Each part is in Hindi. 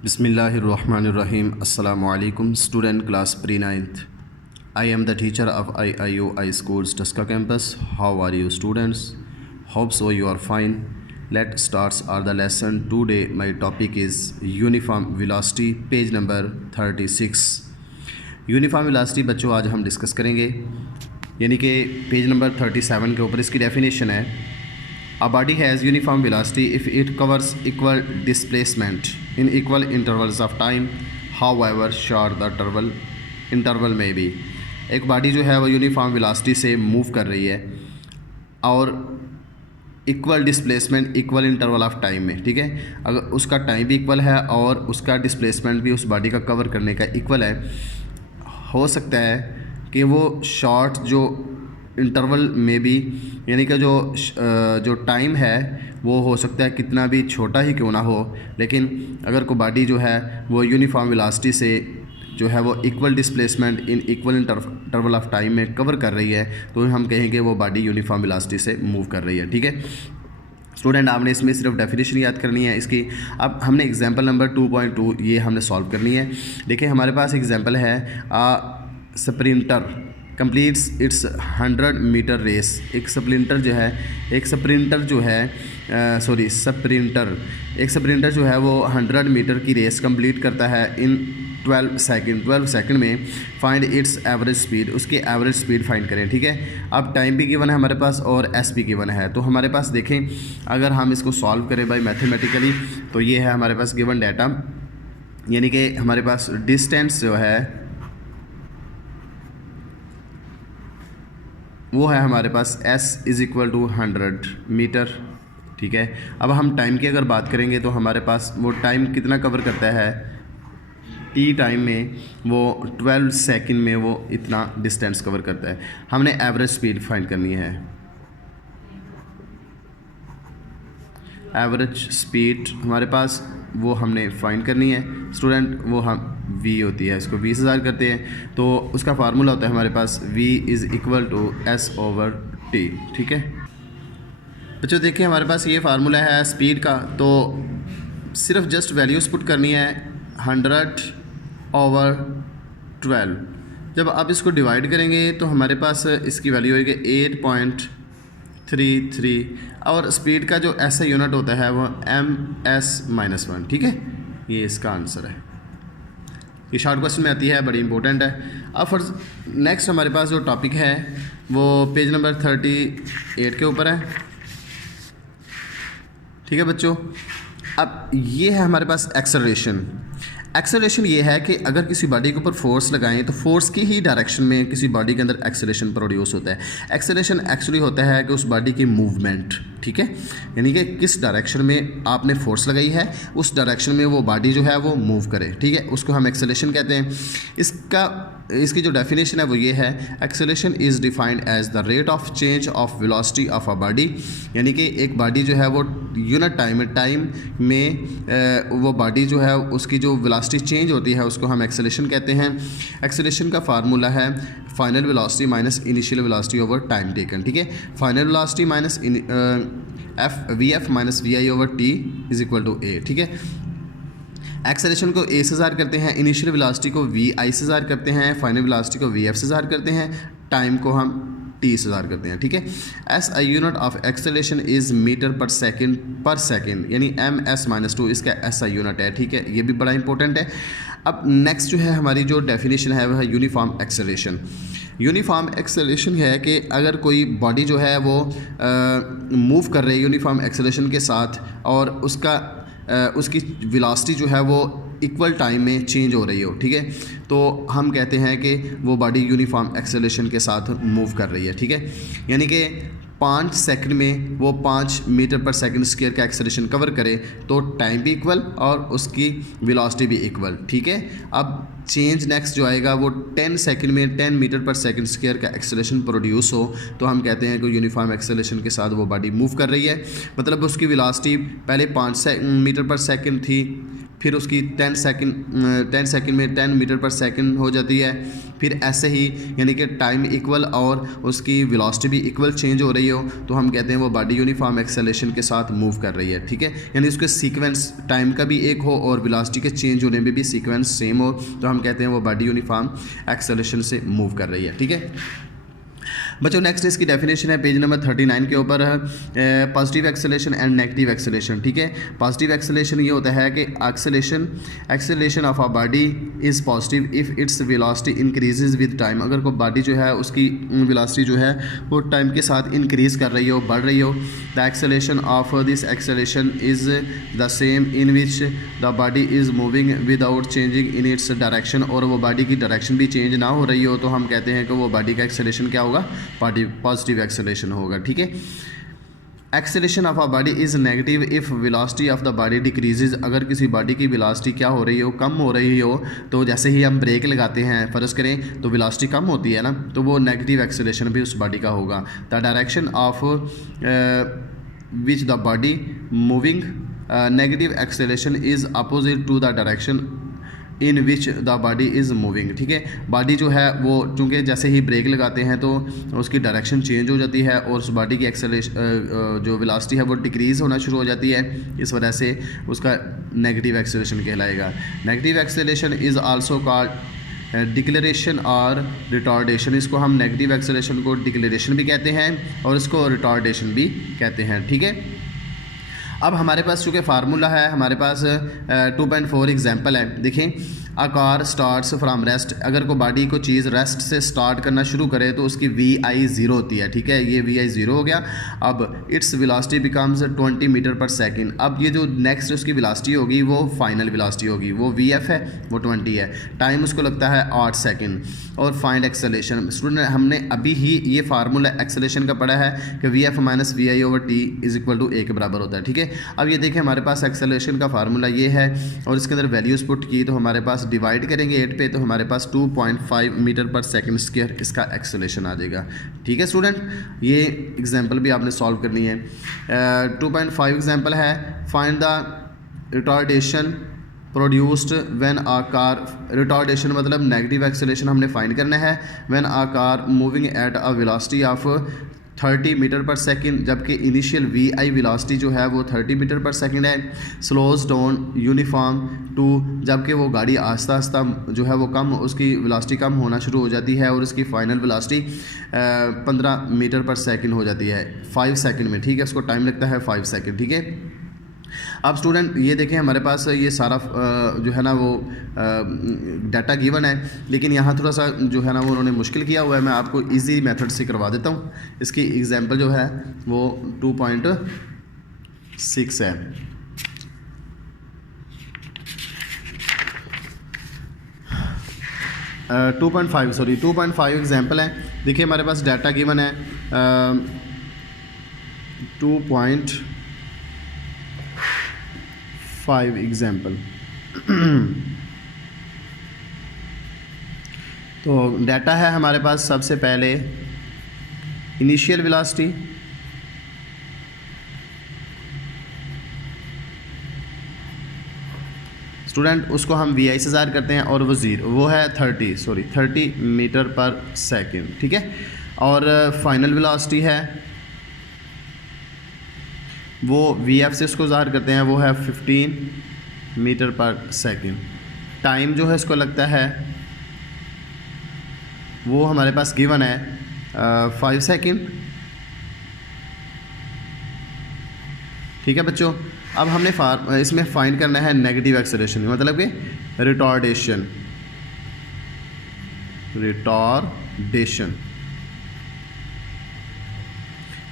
Bismillahirrahmanirrahim. Assalamu alaikum. Student class pre-9th. I am the teacher of IIOI Schools Tuska campus. How are you students? Hope so you are fine. Let's start our the lesson. Today my topic is uniform velocity, page number 36. Uniform velocity बच्चों आज हम डिस्कस करेंगे, यानी कि पेज नंबर 37 के ऊपर इसकी डेफिनेशन है। A body has uniform velocity if it covers equal displacement in equal intervals of time, however short the interval may be। एक बॉडी जो है वो यूनिफॉर्म वेलोसिटी से मूव कर रही है और equal displacement equal interval of time में, ठीक है। अगर उसका टाइम भी इक्वल है और उसका डिस्प्लेसमेंट भी उस बॉडी का कवर करने का इक्वल है, हो सकता है कि वो शॉर्ट जो इंटरवल में भी, यानी कि जो टाइम है वो हो सकता है कितना भी छोटा ही क्यों ना हो, लेकिन अगर कोई बॉडी जो है वो यूनिफॉर्म वेलोसिटी से जो है वो equal displacement in equal interval of time में कवर कर रही है तो हम कहेंगे वो बॉडी यूनिफॉर्म वेलोसिटी से मूव कर रही है, ठीक है। स्टूडेंट आपने इसमें सिर्फ डेफिनेशन याद करनी है इसकी। अब हमने एग्जांपल नंबर 2.2 ये हमने सॉल्व करनी है। देखिए हमारे पास एग्जांपल है sprinter completes its 100 metre race. एक स्प्रिंटर जो है वो 100 मीटर की रेस कंप्लीट करता है इन 12 सेकंड में। फाइंड इट्स एवरेज स्पीड, उसकी एवरेज स्पीड फाइंड करें, ठीक है। अब टाइम भी गिवन है हमारे पास और एस भी गिवन है, तो हमारे पास देखें अगर हम इसको सॉल्व करें बाय मैथमेटिकली तो ये है हमारे पास गिवन डाटा, यानी कि हमारे पास डिस्टेंस जो है वो है हमारे पास s is equal to 100 metre, ठीक है। अब हम टाइम की अगर बात करेंगे तो हमारे पास वो टाइम कितना कवर करता है, टी टाइम में वो 12 सेकंड में वो इतना डिस्टेंस कवर करता है। हमने एवरेज स्पीड फाइंड करनी है, एवरेज स्पीड हमारे पास वो हमने फाइंड करनी है स्टूडेंट। वो हम v होती है, इसको 20,000 करते हैं तो उसका फार्मूला होता है हमारे पास v is equal to s/t, ठीक है बच्चों। देखिए हमारे पास ये फार्मूला है स्पीड का, तो सिर्फ जस्ट वैल्यूज़ पुट करनी है 100/12। जब आप इसको डिवाइड करेंगे तो हमारे पास इसकी वैल्यू होगी 8.33 और स्पीड का जो ऐसा यूनिट होता है वो ms-1, ठीक है। ये इसका आंसर है। ये शॉर्ट क्वेश्चन में आती है, बड़ी इंपॉर्टेंट है। अब फर्स्ट नेक्स्ट हमारे पास जो टॉपिक है वो पेज नंबर 38 के ऊपर है, ठीक है बच्चों। अब ये है हमारे पास एक्सेलरेशन ये है कि अगर किसी बॉडी के ऊपर फोर्स लगाएं तो फोर्स की ही डायरेक्शन में किसी बॉडी के अंदर एक्सेलरेशन प्रोड्यूस होता है। एक्सेलरेशन एक्चुअली होता है कि उस बॉडी की मूवमेंट, ठीक है, यानी कि किस डायरेक्शन में आपने फोर्स लगाई है उस डायरेक्शन में वो बॉडी जो है वो मूव करे, ठीक है, उसको हम एक्सेलरेशन कहते हैं। इसकी जो डेफिनेशन है वो ये है, acceleration is defined as the rate of change of velocity of a body, यानी कि एक बॉडी जो है वो यूनिट टाइम में वो बॉडी जो है उसकी जो वेलोसिटी चेंज होती है उसको हम एक्सेलरेशन कहते हैं। एक्सेलरेशन का फार्मूला है final velocity minus initial velocity over time taken, ठीक है। Final velocity minus V F minus V I over T is equal to A, ठीक है। एक्सेलरेशन को ए से ज़ाहिर करते हैं, इनिशियल वेलोसिटी को वी आई से ज़ाहिर करते हैं, फाइनल वेलोसिटी को वी एफ से ज़ाहिर करते हैं, टाइम को हम टी से ज़ाहिर करते हैं, ठीक है। S I unit of acceleration is metre per second यानी ms-2 इसका एस आई यूनिट है, ठीक है। ये भी बड़ा इंपॉर्टेंट है। अब नेक्स्ट जो है हमारी जो डेफिनेशन है वह है यूनिफॉर्म एक्सेलरेशन। यूनिफॉर्म एक्सेलरेशन है कि अगर कोई बॉडी जो है वो मूव कर रही है यूनिफॉर्म एक्सेलरेशन के साथ और उसकी वेलोसिटी जो है वो इक्वल टाइम में चेंज हो रही हो, ठीक है, तो हम कहते हैं कि वो बॉडी यूनिफॉर्म एक्सेलरेशन के साथ मूव कर रही है, ठीक है। यानी कि 5 सेकंड में वो 5 मीटर पर सेकंड स्क्वायर का एक्सेलरेशन कवर करे तो टाइम भी इक्वल और उसकी वेलोसिटी भी इक्वल, ठीक है। अब चेंज नेक्स्ट जो आएगा वो 10 सेकंड में 10 मीटर पर सेकंड स्क्वायर का एक्सेलरेशन प्रोड्यूस हो तो हम कहते हैं कि यूनिफॉर्म एक्सेलरेशन के साथ वो बॉडी मूव कर रही है। मतलब उसकी वेलोसिटी पहले 5 मीटर पर सेकंड थी, फिर उसकी 10 सेकंड में 10 मीटर पर सेकंड हो जाती है। फिर ऐसे ही यानी कि टाइम इक्वल और उसकी वेलोसिटी भी इक्वल चेंज हो रही हो तो हम कहते हैं वो बॉडी यूनिफॉर्म एक्सेलरेशन के साथ मूव कर रही है, ठीक है। यानी उसके सीक्वेंस टाइम का भी एक हो और वेलोसिटी के चेंज होने में भी सीक्वेंस सेम हो तो हम कहते हैं वो बॉडी यूनिफॉर्म एक्सेलरेशन से मूव कर रही है, ठीक है। बच्चों नेक्स्ट इसकी डेफिनेशन है पेज नंबर 39 के ऊपर positive acceleration and negative acceleration, ठीक है। पॉजिटिव एक्सेलरेशन ये होता है कि acceleration of a body is positive if its velocity increases with time. अगर कोई बॉडी जो है उसकी वेलोसिटी जो है वो टाइम के साथ इंक्रीज कर रही हो, बढ़ रही हो, the acceleration of this acceleration is the same in which the body is moving without changing in its direction, और वो बॉडी की डायरेक्शन भी चेंज ना हो रही हो तो हम कहते हैं कि वो बॉडी का एक्सेलरेशन क्या होगा, पॉजिटिव एक्सेलरेशन होगा, ठीक है। Acceleration of a body is negative if velocity of the body decreases. अगर किसी बॉडी की वेलोसिटी क्या हो रही हो, कम हो रही हो, तो जैसे ही हम ब्रेक लगाते हैं फ़र्ज़ करें तो वेलोसिटी कम होती है ना, तो वो नेगेटिव एक्सेलरेशन भी उस बॉडी का होगा। The direction of which the body moving negative acceleration is opposite to the direction in which the body is moving, ठीक है। बॉडी जो है वो चूँकि जैसे ही ब्रेक लगाते हैं तो उसकी डायरेक्शन चेंज हो जाती है और उस बॉडी की एक्सेलरेशन जो वेलोसिटी है वो डिक्रीज़ होना शुरू हो जाती है, इस वजह से उसका नेगेटिव एक्सेलरेशन कहलाएगा। Negative acceleration is also called declaration और रिटार्डेशन। इसको हम नेगेटिव एक्सेलरेशन को डिक्लेरेशन भी कहते हैं और इसको रिटार्डेशन भी कहते हैं, ठीक है। अब हमारे पास चूँकि फार्मूला है, हमारे पास 2.4 एग्जांपल है। देखें, a car starts from rest. अगर कोई बॉडी को चीज़ रेस्ट से स्टार्ट करना शुरू करे तो उसकी VI 0 होती है, ठीक है। ये VI 0 हो गया। अब its velocity becomes 20 metre per second. अब ये जो नेक्स्ट उसकी वेलोसिटी होगी वो फाइनल वेलोसिटी होगी, वो VF है, वो 20 है। टाइम उसको लगता है 8 सेकंड। और फाइंड एक्सेलरेशन। स्टूडेंट हमने अभी ही ये फार्मूला एक्सेलरेशन का पढ़ा है कि VF minus VI over T is equal to A के बराबर होता है, ठीक है। अब ये देखें हमारे पास एक्सेलरेशन का फार्मूला ये है और इसके अंदर वैल्यूज़ पुट की तो हमारे पास डिवाइड करेंगे 8 पे तो हमारे पास 2.5 मीटर पर सेकंड स्क्वायर इसका एक्सेलरेशन आ जाएगा, ठीक है स्टूडेंट। ये एग्जांपल भी आपने सॉल्व करनी है। 2.5 एग्जांपल है, find the retardation produced when a car. Retardation मतलब नेगेटिव एक्सेलरेशन हमने फाइंड करना है when a car moving at a velocity of 30 metre per second, जबकि इनिशियल VI वेलोसिटी जो है वो 30 मीटर पर सेकंड है। स्लोज डाउन यूनिफॉर्म टू, जबकि वो गाड़ी आस्ता आस्ता जो है वो कम, उसकी वेलोसिटी कम होना शुरू हो जाती है और उसकी final velocity 15 metre per second हो जाती है 5 सेकंड में, ठीक है। उसको टाइम लगता है 5 सेकंड, ठीक है। अब स्टूडेंट ये देखें हमारे पास ये सारा जो है ना वो डाटा गिवन है, लेकिन यहाँ थोड़ा सा जो है ना वो उन्होंने मुश्किल किया हुआ है। मैं आपको इजी मेथड से करवा देता हूँ। इसकी एग्जांपल जो है वो 2.6 है। uh, 2.5 एग्जांपल है। देखिए हमारे पास डाटा गिवन है 2.5 एग्जांपल। तो डाटा है हमारे पास सबसे पहले इनिशियल वेलोसिटी, स्टूडेंट उसको हम VI से ज़ाहिर करते हैं और वो है 30 मीटर पर सेकंड, ठीक है। और फाइनल वेलोसिटी है वो VF से उसको ज़ाहिर करते हैं, वो है 15 मीटर पर सेकंड। टाइम जो है इसको लगता है वो हमारे पास गिवन है 5 सेकंड, ठीक है बच्चों। अब हमने इसमें फाइंड करना है नेगेटिव एक्सेलरेशन, मतलब कि रिटार्डेशन।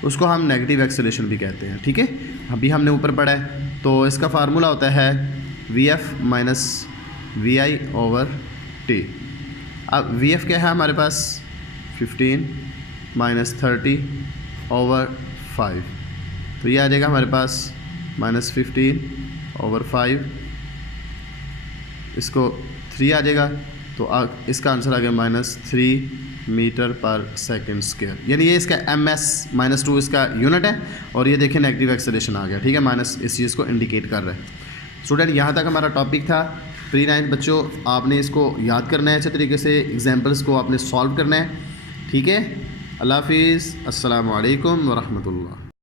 उसको हम नेगेटिव एक्सेलरेशन भी कहते हैं, ठीक है। अभी हमने ऊपर पढ़ा है तो इसका फार्मूला होता है VF minus VI over T। अब VF क्या है हमारे पास 15 माइनस 30 ओवर 5, तो ये आ जाएगा हमारे पास माइनस 15 ओवर 5, इसको 3 आ जाएगा तो इसका आंसर आ गया -3 मीटर पर सेकंड स्क्वायर। यानी ये इसका -2 इसका यूनिट है और ये देखिए नेगेटिव एक्सेलरेशन आ गया, ठीक है। माइनस इस चीज़ को इंडिकेट कर रहा है। स्टूडेंट यहाँ तक हमारा टॉपिक था प्री 9 बच्चों, आपने इसको याद करना है अच्छे तरीके से, एग्जाम्पल्स को आपने सॉल्व करना है, ठीक है। अल्लाह हाफिज़, अस्सलामु अलैकुम व रहमतुल्लाह।